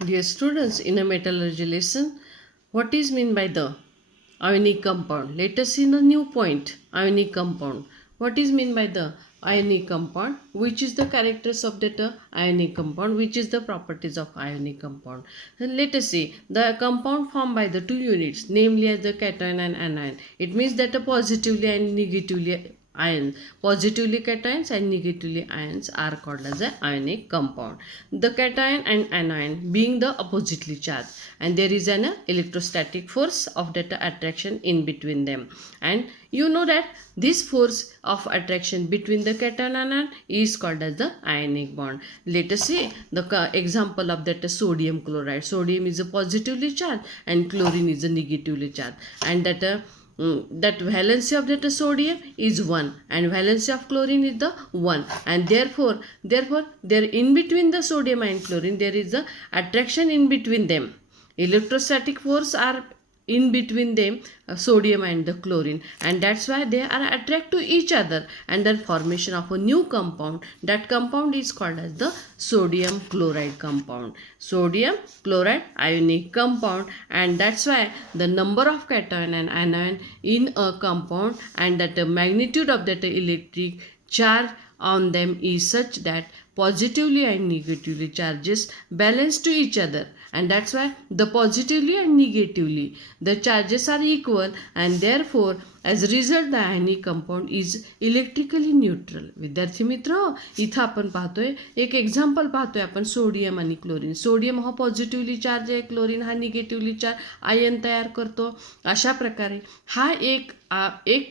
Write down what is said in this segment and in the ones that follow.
Dear students, in a metallurgy lesson, what is meant by the ionic compound? Let us see the new point, ionic compound. What is meant by the ionic compound? Which is the characters of that ionic compound? Which is the properties of ionic compound? And let us see the compound formed by the two units, namely as the cation and anion. It means that a positively and negatively ions, positively cations and negatively ions are called as an ionic compound. The cation and anion being the oppositely charged, and there is an electrostatic force of that attraction in between them, and you know that this force of attraction between the cation and anion is called as the ionic bond. Let us see the example of that sodium chloride. Sodium is a positively charged and chlorine is a negatively charged, and that valency of that sodium is 1 and valency of chlorine is the 1, and therefore there in between the sodium and chlorine there is a attraction in between them. Electrostatic force are in between them, sodium and the chlorine, and that's why they are attract to each other, and then formation of a new compound. That compound is called as the sodium chloride compound. Sodium chloride ionic compound, and that's why the number of cation and anion in a compound and that the magnitude of that electric charge on them is such that positively and negatively charges balance to each other, and that's why the positively and negatively the charges are equal, and therefore as a result the ionic compound is electrically neutral. विद्यार्थी मित्र, इथं आपण पाहतोय एक example पाहतोय आपण sodium आणि chlorine. Sodium हा पॉझिटिव्हली चार्ज आहे, क्लोरीन हा निगेटिव्हली चार्ज आयन तयार करतो. अशा प्रकारे हा एक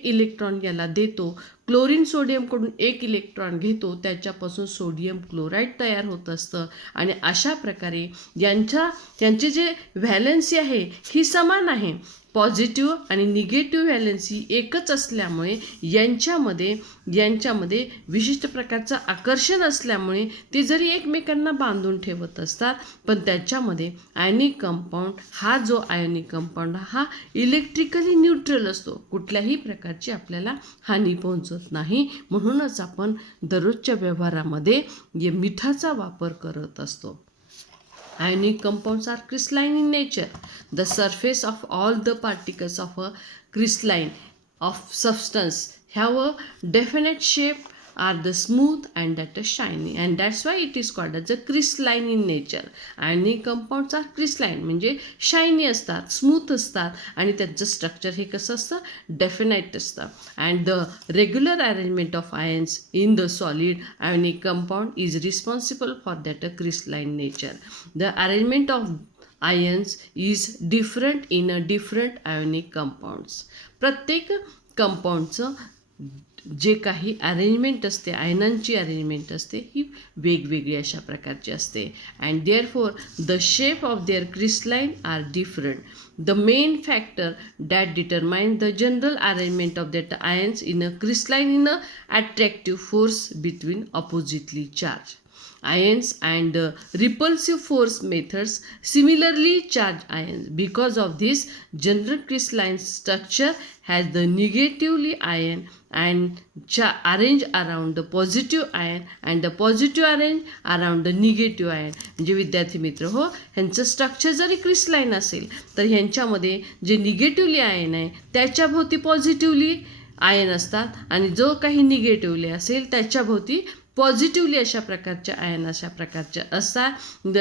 इलेक्ट्रॉन याला देतो, क्लोरीन सोडियमकडून एक इलेक्ट्रॉन घेतो, त्याच्यापासून सोडियम क्लोराईड तयार होत असतं, आणि अशा प्रकारे त्यांचे जे व्हॅलन्सी आहे ही समान आहे. पॉझिटिव्ह आणि निगेटिव्ह व्हॅलन्सी एकच असल्यामुळे यांच्यामध्ये विशिष्ट प्रकारचं आकर्षण असल्यामुळे ते जरी एकमेकांना बांधून ठेवत असतात, पण त्याच्यामध्ये आयनिक कंपाऊंड हा जो आयनिक कंपाऊंड हा इलेक्ट्रिकली न्यूट्रल असतो, कुठल्याही प्रकारची आपल्याला हानी पोहोचत नाही. म्हणूनच आपण दररोजच्या व्यवहारामध्ये मिठाचा वापर करत असतो. Ionic compounds are crystalline in nature. The surface of all the particles of a crystalline of substance have a definite shape, are the smooth and that is shiny, and that's why it is called as a crystalline in nature. Ionic compounds are crystalline म्हणजे shiny असतात, smooth असतात, आणि त्यांचं structure हे कसं असतं, definite असतं. And the regular arrangement of ions in the solid ionic compound is responsible for that crystalline nature. The arrangement of ions is different in a different ionic compounds. प्रत्येक कंपाऊंडचं जे काही अरेंजमेंट असते, आयनांची arrangement असते, ही वेगवेगळी अशा प्रकारची असते. And therefore the shape of their crystalline are different. The main factor that determine the general arrangement of that ions in a crystalline in a attractive force between oppositely charge ions and repulsive force methods similarly charge ions. Because of this, general crystalline structure has the negatively ion and arrange around the positive ion and the positive arrange around the negative ion. म्हणजे विद्यार्थी मित्र हो, ह्यांचं structure जरी crystalline असेल तर ह्यांच्यामध्ये जे निगेटिव्हली आयन आहे त्याच्याभोवती पॉझिटिव्हली आयन असतात, आणि जो काही निगेटिव्हली असेल त्याच्याभोवती पॉझिटिव्हली अशा प्रकारच्या आयन अशा प्रकारच्या असतात. The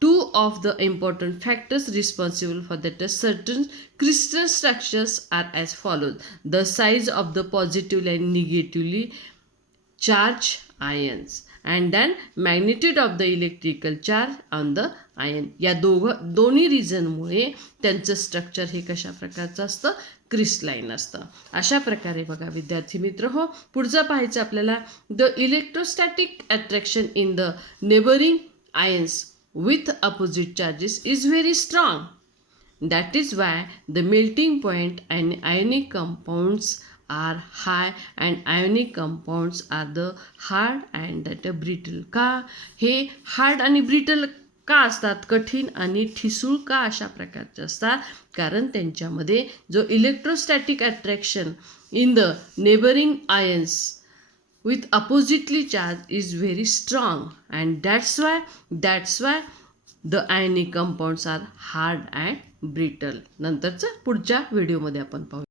two of the important factors responsible for that certain crystal structures are as follows. The size of the positively आणि negatively charge ions and then magnitude of the electrical charge on the ion. या दोन्ही रिझनमुळे त्यांचं structure हे कशा प्रकारचं असतं, crystalline असतं. अशा प्रकारे बघा विद्यार्थी मित्र हो, पुढचं पाहायचं आपल्याला. The electrostatic attraction in the neighboring ions with opposite charges is very strong. That is why the melting point and ionic compounds are high and ionic compounds are the hard and that brittle. का हे hard आणि brittle का असतात, कठीण आणि ठिसूळ का अशा प्रकारचे असतात, कारण त्यांच्यामध्ये जो electrostatic attraction in the neighboring ions with oppositely charge is very strong, and that's why the ionic compounds are hard and brittle. नंतरचा पुढच्या व्हिडिओमध्ये आपण पाहू.